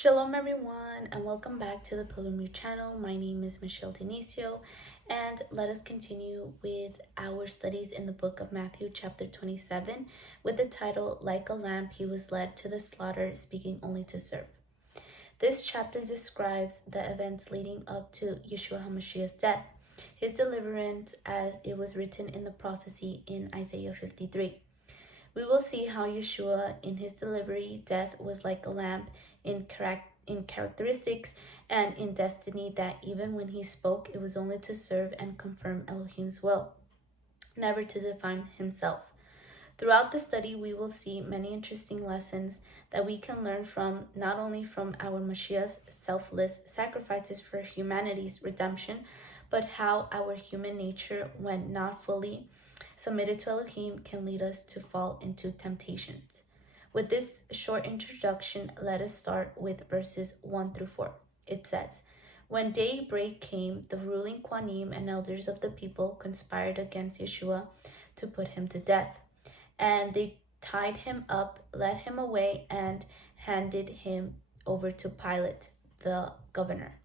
Shalom everyone and welcome back to the Pilgrimage channel. My name is Michelle Denicio and let us continue with our studies in the book of Matthew chapter 27 with the title Like a Lamb He Was Led to the Slaughter, Speaking Only to Serve. This chapter describes the events leading up to Yeshua HaMashiach's death, his deliverance as it was written in the prophecy in Isaiah 53. We will see how Yeshua in his delivery, death was like a lamb in characteristics and in destiny, that even when he spoke, it was only to serve and confirm Elohim's will, never to define himself. Throughout the study, we will see many interesting lessons that we can learn from, not only from our Mashiach's selfless sacrifices for humanity's redemption, but how our human nature, when not fully submitted to Elohim, can lead us to fall into temptations. With this short introduction, let us start with verses 1 through 4. It says, "When daybreak came, the ruling Quanim and elders of the people conspired against Yeshua to put him to death. And they tied him up, led him away, and handed him over to Pilate, the governor.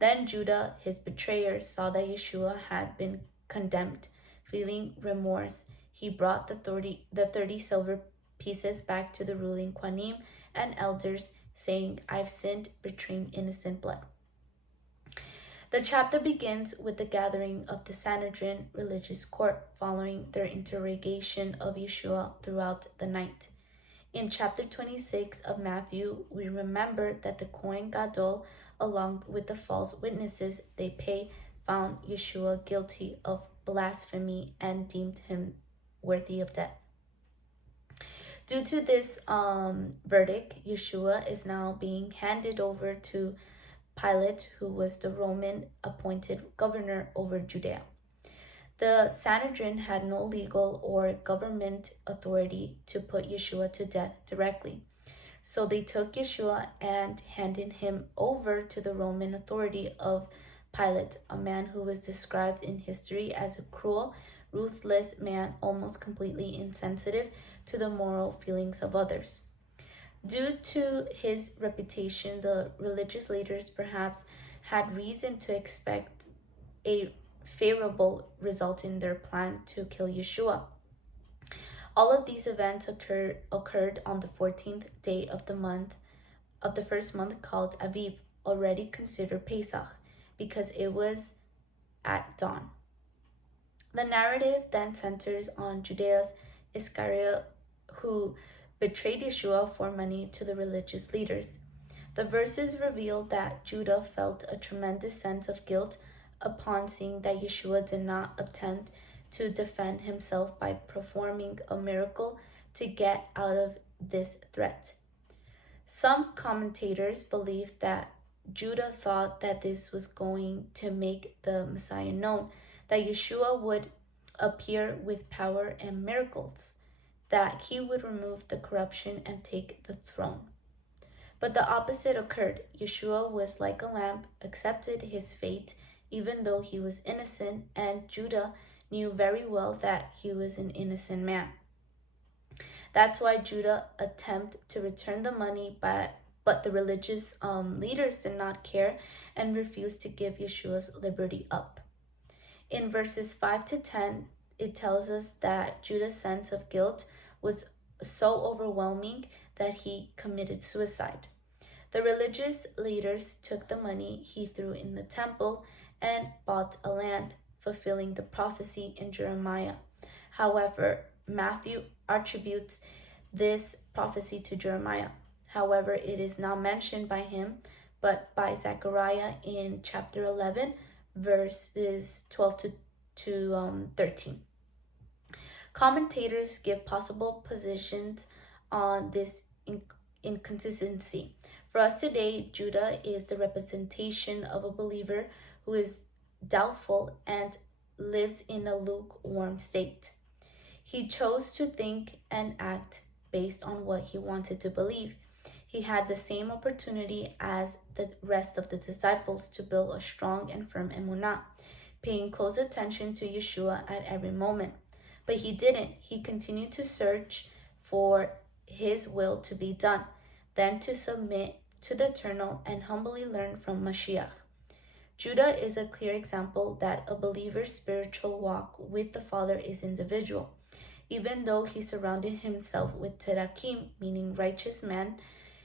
Then Judah, his betrayer, saw that Yeshua had been condemned. Feeling remorse, he brought the 30 silver pieces back to the ruling Quanim and elders, saying, 'I've sinned, betraying innocent blood.'" The chapter begins with the gathering of the Sanhedrin religious court following their interrogation of Yeshua throughout the night. In chapter 26 of Matthew, we remember that the Kohen Gadol, along with the false witnesses they pay, found Yeshua guilty of blasphemy and deemed him worthy of death. Due to this verdict, Yeshua is now being handed over to Pilate, who was the Roman appointed governor over Judea. The Sanhedrin had no legal or government authority to put Yeshua to death directly. So they took Yeshua and handed him over to the Roman authority of Pilate, a man who was described in history as a cruel, ruthless man, almost completely insensitive to the moral feelings of others. Due to his reputation, the religious leaders perhaps had reason to expect a favorable result in their plan to kill Yeshua. All of these events occurred on the 14th day of the first month, called Aviv, already considered Pesach, because it was at dawn. The narrative then centers on Judas Iscariot, who betrayed Yeshua for money to the religious leaders. The verses reveal that Judah felt a tremendous sense of guilt upon seeing that Yeshua did not attempt to defend himself by performing a miracle to get out of this threat. Some commentators believe that Judah thought that this was going to make the Messiah known, that Yeshua would appear with power and miracles, that he would remove the corruption and take the throne. But the opposite occurred. Yeshua was like a lamb, accepted his fate even though he was innocent, and Judah knew very well that he was an innocent man. That's why Judah attempted to return the money, but the religious leaders did not care and refused to give Yeshua's liberty up. In verses 5 to 10, it tells us that Judah's sense of guilt was so overwhelming that he committed suicide. The religious leaders took the money he threw in the temple and bought a land, fulfilling the prophecy in Jeremiah. However, Matthew attributes this prophecy to Jeremiah. However, it is not mentioned by him, but by Zechariah in chapter 11, verses 12 to 13. Commentators give possible positions on this inconsistency. For us today, Judah is the representation of a believer who is doubtful and lives in a lukewarm state. He chose to think and act based on what he wanted to believe. He had the same opportunity as the rest of the disciples to build a strong and firm emunah, paying close attention to Yeshua at every moment. But he didn't. He continued to search for his will to be done, then to submit to the eternal and humbly learn from Mashiach. Judah is a clear example that a believer's spiritual walk with the Father is individual. Even though he surrounded himself with tzedakkim, meaning righteous men,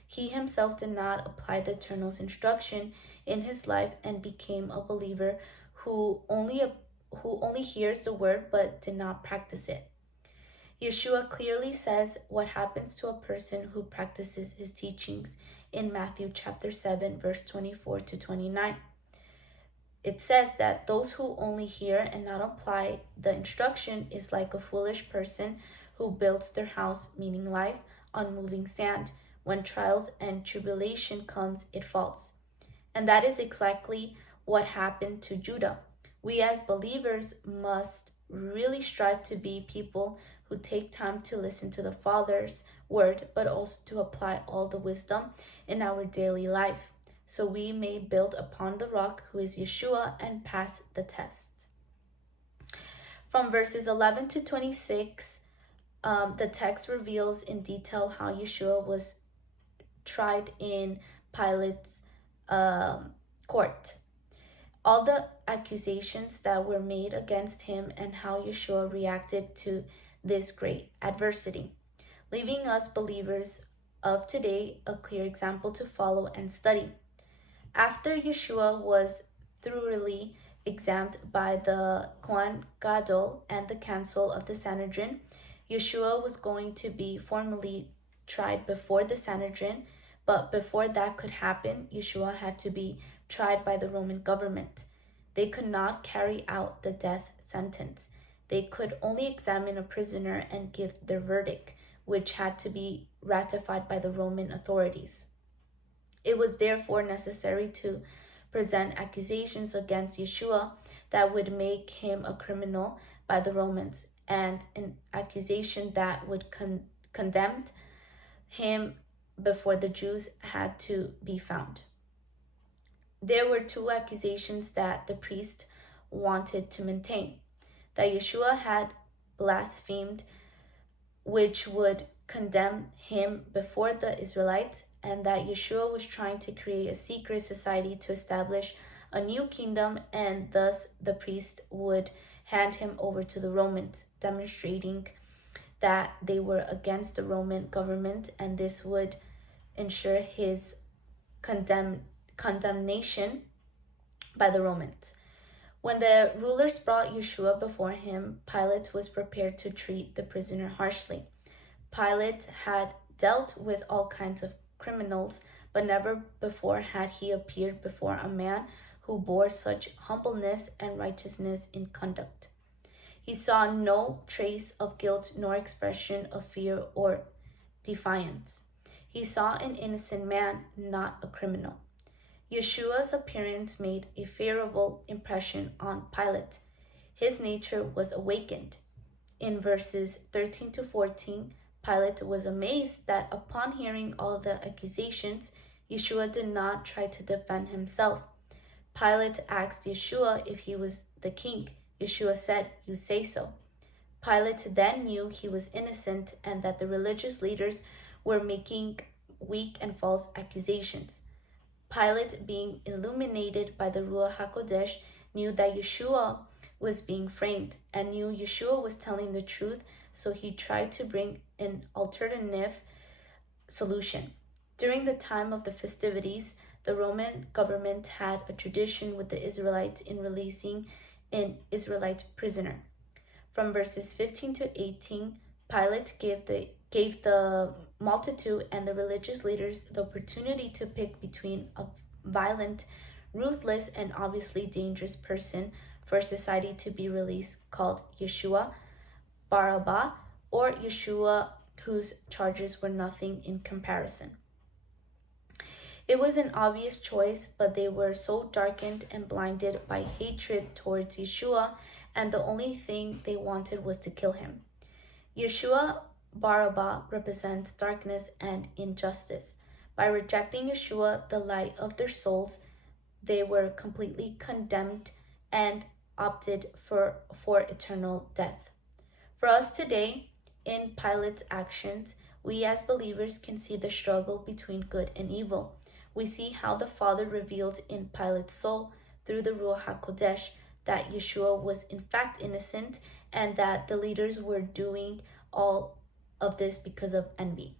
he himself did not apply the Eternal's instruction in his life and became a believer who only hears the word but did not practice it. Yeshua clearly says what happens to a person who practices his teachings in Matthew chapter 7, verse 24 to 29. It says that those who only hear and not apply the instruction is like a foolish person who builds their house, meaning life, on moving sand. When trials and tribulation comes, it falls. And that is exactly what happened to Judah. We as believers must really strive to be people who take time to listen to the Father's word, but also to apply all the wisdom in our daily life, so we may build upon the rock who is Yeshua and pass the test. From verses 11 to 26, the text reveals in detail how Yeshua was tried in Pilate's court. All the accusations that were made against him and how Yeshua reacted to this great adversity, leaving us believers of today a clear example to follow and study. After Yeshua was thoroughly examined by the Kohen Gadol and the Council of the Sanhedrin, Yeshua was going to be formally tried before the Sanhedrin, but before that could happen, Yeshua had to be tried by the Roman government. They could not carry out the death sentence. They could only examine a prisoner and give their verdict, which had to be ratified by the Roman authorities. It was therefore necessary to present accusations against Yeshua that would make him a criminal by the Romans, and an accusation that would condemn him before the Jews had to be found. There were two accusations that the priest wanted to maintain: that Yeshua had blasphemed, which would condemn him before the Israelites, and that Yeshua was trying to create a secret society to establish a new kingdom, and thus the priest would hand him over to the Romans, demonstrating that they were against the Roman government, and this would ensure his condemnation by the Romans. When the rulers brought Yeshua before him, Pilate was prepared to treat the prisoner harshly. Pilate had dealt with all kinds of criminals, but never before had he appeared before a man who bore such humbleness and righteousness in conduct. He saw no trace of guilt nor expression of fear or defiance. He saw an innocent man, not a criminal. Yeshua's appearance made a favorable impression on Pilate. His nature was awakened. In verses 13 to 14, Pilate was amazed that upon hearing all the accusations, Yeshua did not try to defend himself. Pilate asked Yeshua if he was the king. Yeshua said, "You say so." Pilate then knew he was innocent and that the religious leaders were making weak and false accusations. Pilate, being illuminated by the Ruach HaKodesh, knew that Yeshua was being framed and knew Yeshua was telling the truth, so he tried to bring an alternative solution. During the time of the festivities, the Roman government had a tradition with the Israelites in releasing an Israelite prisoner. From verses 15 to 18, Pilate gave the multitude and the religious leaders the opportunity to pick between a violent, ruthless, and obviously dangerous person for society to be released, called Yeshua, Barabbas, or Yeshua, whose charges were nothing in comparison. It was an obvious choice, but they were so darkened and blinded by hatred towards Yeshua, and the only thing they wanted was to kill him. Yeshua Barabbas represents darkness and injustice. By rejecting Yeshua, the light of their souls, they were completely condemned and opted for eternal death. For us today, in Pilate's actions, we as believers can see the struggle between good and evil. we see how the Father revealed in Pilate's soul through the Ruach HaKodesh that Yeshua was in fact innocent and that the leaders were doing all of this because of envy.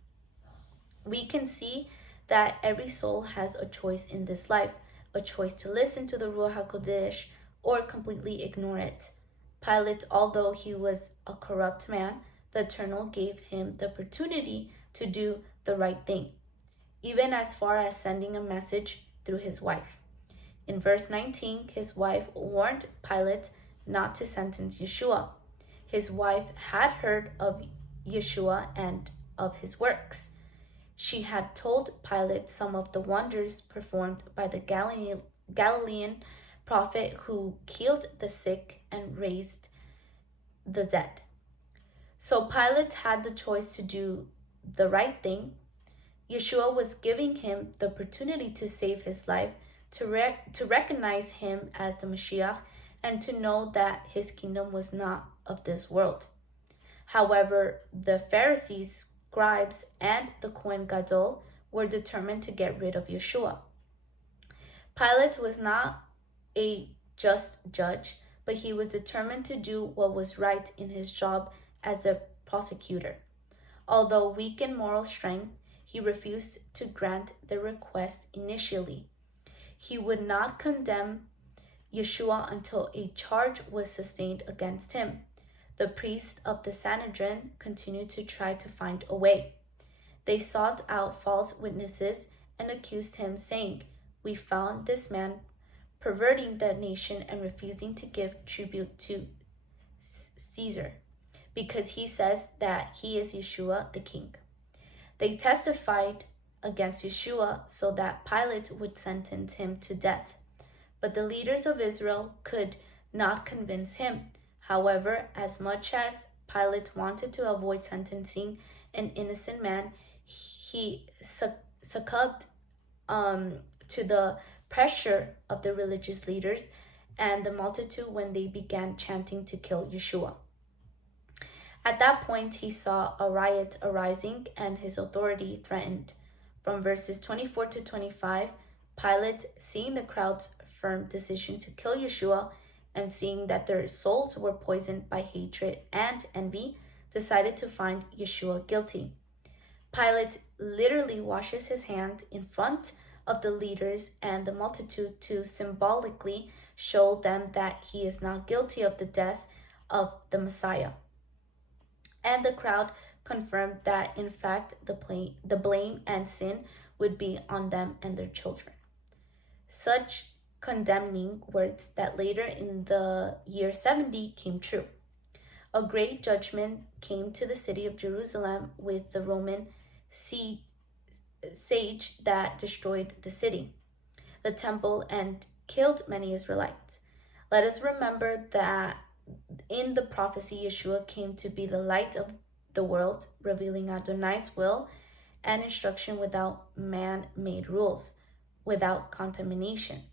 We can see that every soul has a choice in this life, a choice to listen to the Ruach HaKodesh or completely ignore it. Pilate, although he was a corrupt man, the Eternal gave him the opportunity to do the right thing, even as far as sending a message through his wife. In verse 19, his wife warned Pilate not to sentence Yeshua. His wife had heard of Yeshua and of his works. She had told Pilate some of the wonders performed by the Galilean prophet who healed the sick and raised the dead. So Pilate had the choice to do the right thing. Yeshua was giving him the opportunity to save his life, to recognize him as the Mashiach, and to know that his kingdom was not of this world. However, the Pharisees, scribes, and the Kohen Gadol were determined to get rid of Yeshua. Pilate was not a just judge, but he was determined to do what was right in his job as a prosecutor. Although weak in moral strength, he refused to grant the request initially. He would not condemn Yeshua until a charge was sustained against him. The priests of the Sanhedrin continued to try to find a way. They sought out false witnesses and accused him, saying, "We found this man perverting the nation and refusing to give tribute to Caesar, because he says that he is Yeshua the king." They testified against Yeshua so that Pilate would sentence him to death. But the leaders of Israel could not convince him. However, as much as Pilate wanted to avoid sentencing an innocent man, he succumbed to the pressure of the religious leaders and the multitude when they began chanting to kill Yeshua. At that point, he saw a riot arising and his authority threatened. From verses 24 to 25, Pilate, seeing the crowd's firm decision to kill Yeshua and seeing that their souls were poisoned by hatred and envy, decided to find Yeshua guilty. Pilate literally washes his hand in front of the leaders and the multitude to symbolically show them that he is not guilty of the death of the Messiah. And the crowd confirmed that, in fact, the blame and sin would be on them and their children. Such condemning words that later in the year 70 came true. A great judgment came to the city of Jerusalem with the Roman siege that destroyed the city, the temple, and killed many Israelites. Let us remember that in the prophecy, Yeshua came to be the light of the world, revealing Adonai's will and instruction without man-made rules, without contamination.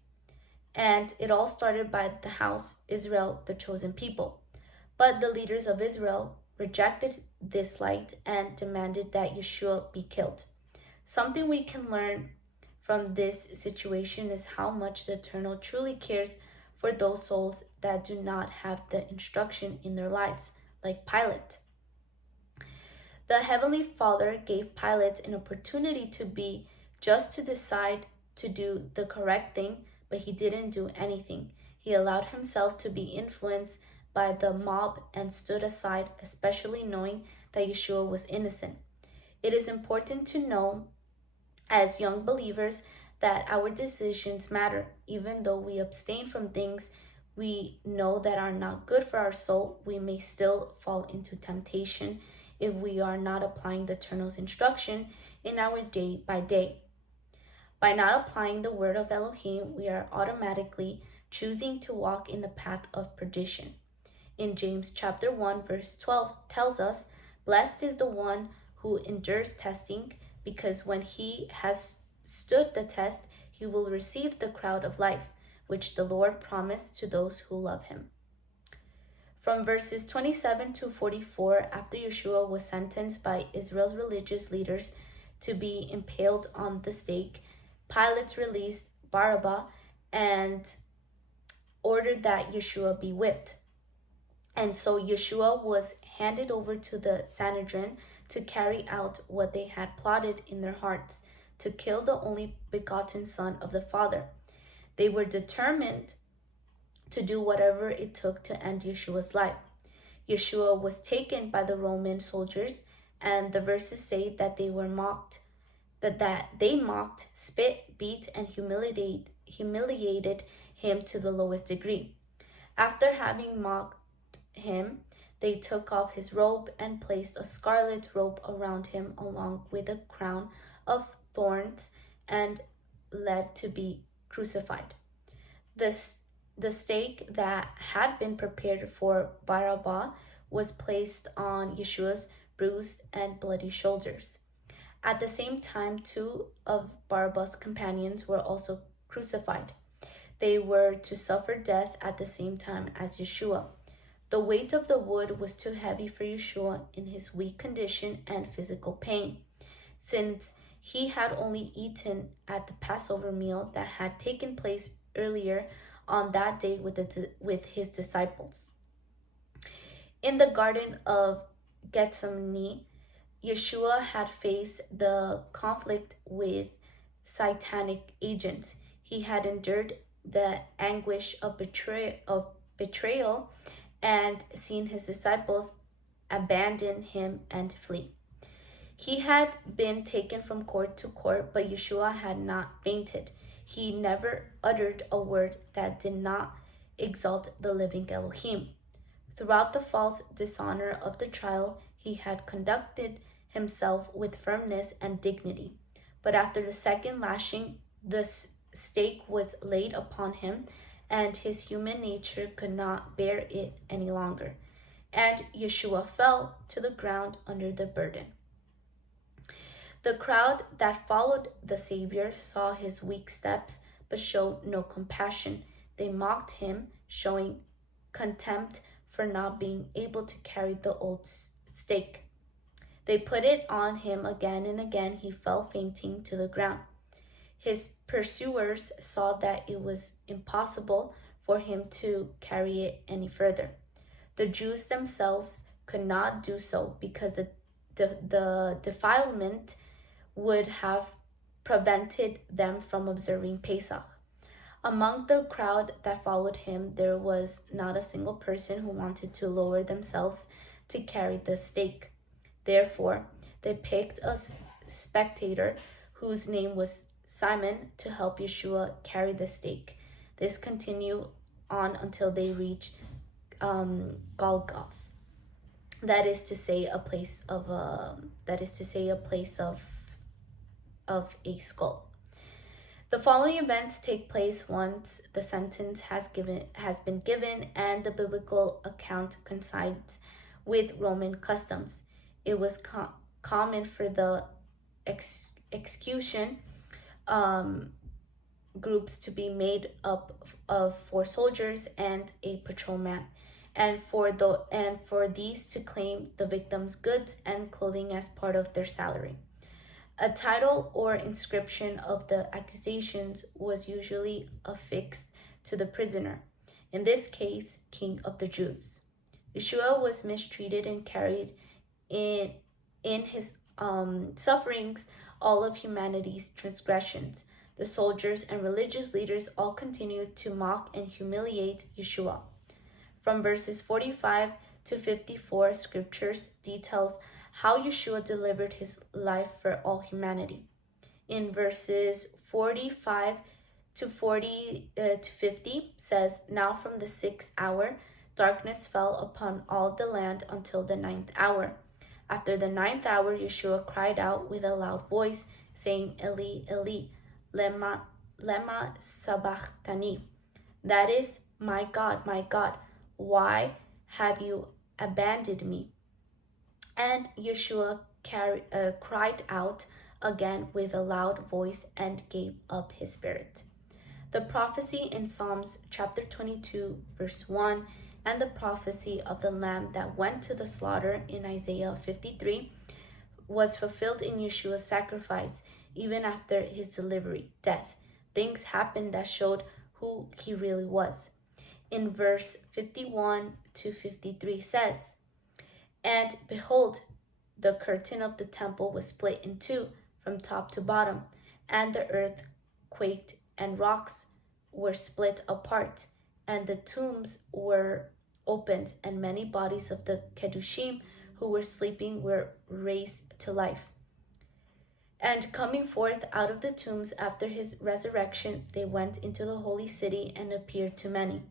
And it all started by the house Israel, the chosen people. But the leaders of Israel rejected this light and demanded that Yeshua be killed. Something we can learn from this situation is how much the Eternal truly cares for those souls that do not have the instruction in their lives, like Pilate. The Heavenly Father gave Pilate an opportunity to be just, to decide to do the correct thing, but he didn't do anything. He allowed himself to be influenced by the mob and stood aside, especially knowing that Yeshua was innocent. It is important to know, as young believers, that our decisions matter. Even though we abstain from things we know that are not good for our soul, we may still fall into temptation if we are not applying the Eternal's instruction in our day by day. By not applying the word of Elohim, we are automatically choosing to walk in the path of perdition. In James chapter 1, verse 12 tells us, "Blessed is the one who endures testing, because when he has stood the test, he will receive the crown of life, which the Lord promised to those who love him." From verses 27 to 44, after Yeshua was sentenced by Israel's religious leaders to be impaled on the stake, Pilate released Barabbas and ordered that Yeshua be whipped. And so Yeshua was handed over to the Sanhedrin to carry out what they had plotted in their hearts, to kill the only begotten Son of the Father. They were determined to do whatever it took to end Yeshua's life. Yeshua was taken by the Roman soldiers, and the verses say that they were mocked, that they mocked, spit, beat, and humiliated him to the lowest degree. After having mocked him, they took off his robe and placed a scarlet robe around him along with a crown of thorns and led to be crucified. The stake that had been prepared for Barabbas was placed on Yeshua's bruised and bloody shoulders. At the same time, two of Barabbas' companions were also crucified. They were to suffer death at the same time as Yeshua. The weight of the wood was too heavy for Yeshua in his weak condition and physical pain, since he had only eaten at the Passover meal that had taken place earlier on that day with his disciples. In the Garden of Gethsemane, Yeshua had faced the conflict with satanic agents. He had endured the anguish of betrayal and seen his disciples abandon him and flee. He had been taken from court to court, but Yeshua had not fainted. He never uttered a word that did not exalt the living Elohim. Throughout the false dishonor of the trial, he had conducted himself with firmness and dignity. But after the second lashing, the stake was laid upon him, and his human nature could not bear it any longer. And Yeshua fell to the ground under the burden. The crowd that followed the Savior saw his weak steps, but showed no compassion. They mocked him, showing contempt for not being able to carry the old stake. They put it on him again and again. He fell fainting to the ground. His pursuers saw that it was impossible for him to carry it any further. The Jews themselves could not do so because the defilement would have prevented them from observing Pesach. Among the crowd that followed him, there was not a single person who wanted to lower themselves to carry the stake. Therefore, they picked a spectator whose name was Simon to help Yeshua carry the stake. This continued on until they reached Golgoth. That is to say, a place of a skull. The following events take place once the sentence has been given and the biblical account coincides with Roman customs. It was common for the execution groups to be made up of 4 soldiers and a patrolman, and for these to claim the victim's goods and clothing as part of their salary. A title or inscription of the accusations was usually affixed to the prisoner, in this case, King of the Jews. Yeshua was mistreated and carried in his sufferings all of humanity's transgressions. The soldiers and religious leaders all continued to mock and humiliate Yeshua. From verses 45 to 54, scriptures details how Yeshua delivered his life for all humanity. In verses 45 to 50 says, "Now from the 6th hour, darkness fell upon all the land until the 9th hour. After the 9th hour, Yeshua cried out with a loud voice, saying, Eli, Eli, lema sabachthani. That is, my God, why have you abandoned me?" And Yeshua cried out again with a loud voice and gave up his spirit. The prophecy in Psalms chapter 22, verse 1, and the prophecy of the lamb that went to the slaughter in Isaiah 53 was fulfilled in Yeshua's sacrifice. even after his delivery, death. Things happened that showed who he really was. In verse 51 to 53 says, "And behold, the curtain of the temple was split in two from top to bottom, and the earth quaked, and rocks were split apart, and the tombs were opened, and many bodies of the Kedushim who were sleeping were raised to life. And coming forth out of the tombs after his resurrection, they went into the holy city and appeared to many."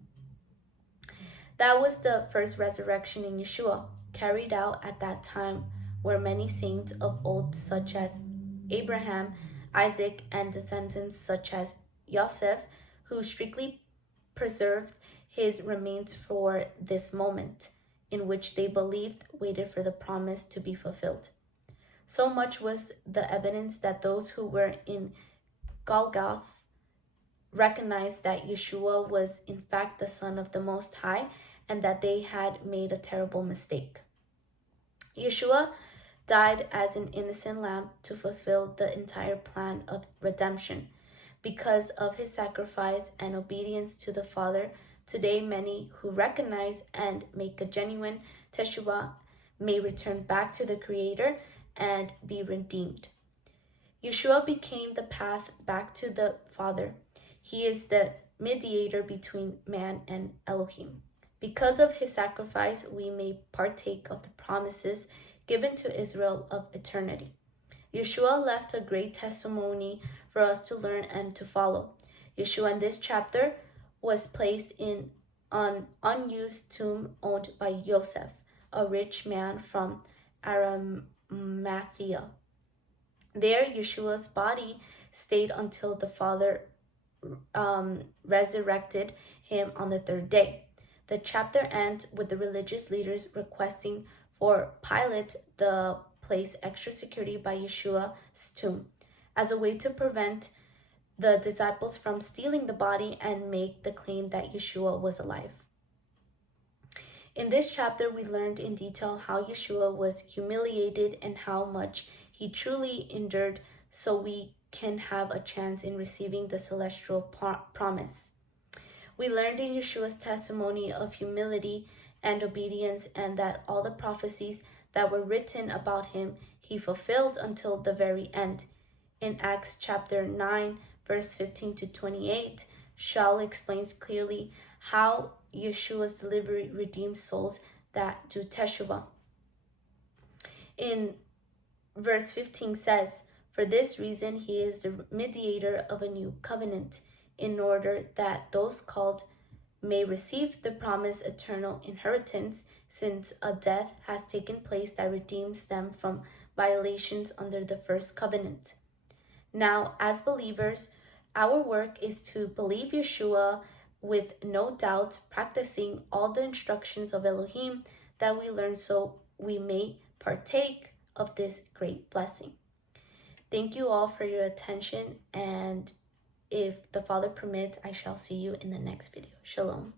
That was the first resurrection in Yeshua, carried out at that time, where many saints of old, such as Abraham, Isaac, and descendants such as Joseph, who strictly preserved his remains for this moment, in which they believed, waited for the promise to be fulfilled. So much was the evidence that those who were in Golgotha recognized that Yeshua was in fact the Son of the Most High, and that they had made a terrible mistake. Yeshua died as an innocent lamb to fulfill the entire plan of redemption. Because of his sacrifice and obedience to the Father, today many who recognize and make a genuine teshuvah may return back to the Creator and be redeemed. Yeshua became the path back to the Father. He is the mediator between man and Elohim. Because of his sacrifice, we may partake of the promises given to Israel of eternity. Yeshua left a great testimony for us to learn and to follow. Yeshua in this chapter was placed in an unused tomb owned by Joseph, a rich man from Arimathea. There, Yeshua's body stayed until the Father resurrected him on the third day. The chapter ends with the religious leaders requesting for Pilate to place extra security by Yeshua's tomb as a way to prevent the disciples from stealing the body and make the claim that Yeshua was alive. In this chapter, we learned in detail how Yeshua was humiliated and how much he truly endured so we can have a chance in receiving the celestial promise. We learned in Yeshua's testimony of humility and obedience, and that all the prophecies that were written about him he fulfilled until the very end. In Acts chapter 9, verse 15 to 28, Shaul explains clearly how Yeshua's delivery redeems souls that do teshuvah. In verse 15 says, "For this reason he is the mediator of a new covenant, in order that those called may receive the promised eternal inheritance, since a death has taken place that redeems them from violations under the first covenant." Now, as believers, our work is to believe Yeshua with no doubt, practicing all the instructions of Elohim that we learn so we may partake of this great blessing. Thank you all for your attention, and if the Father permits, I shall see you in the next video. Shalom.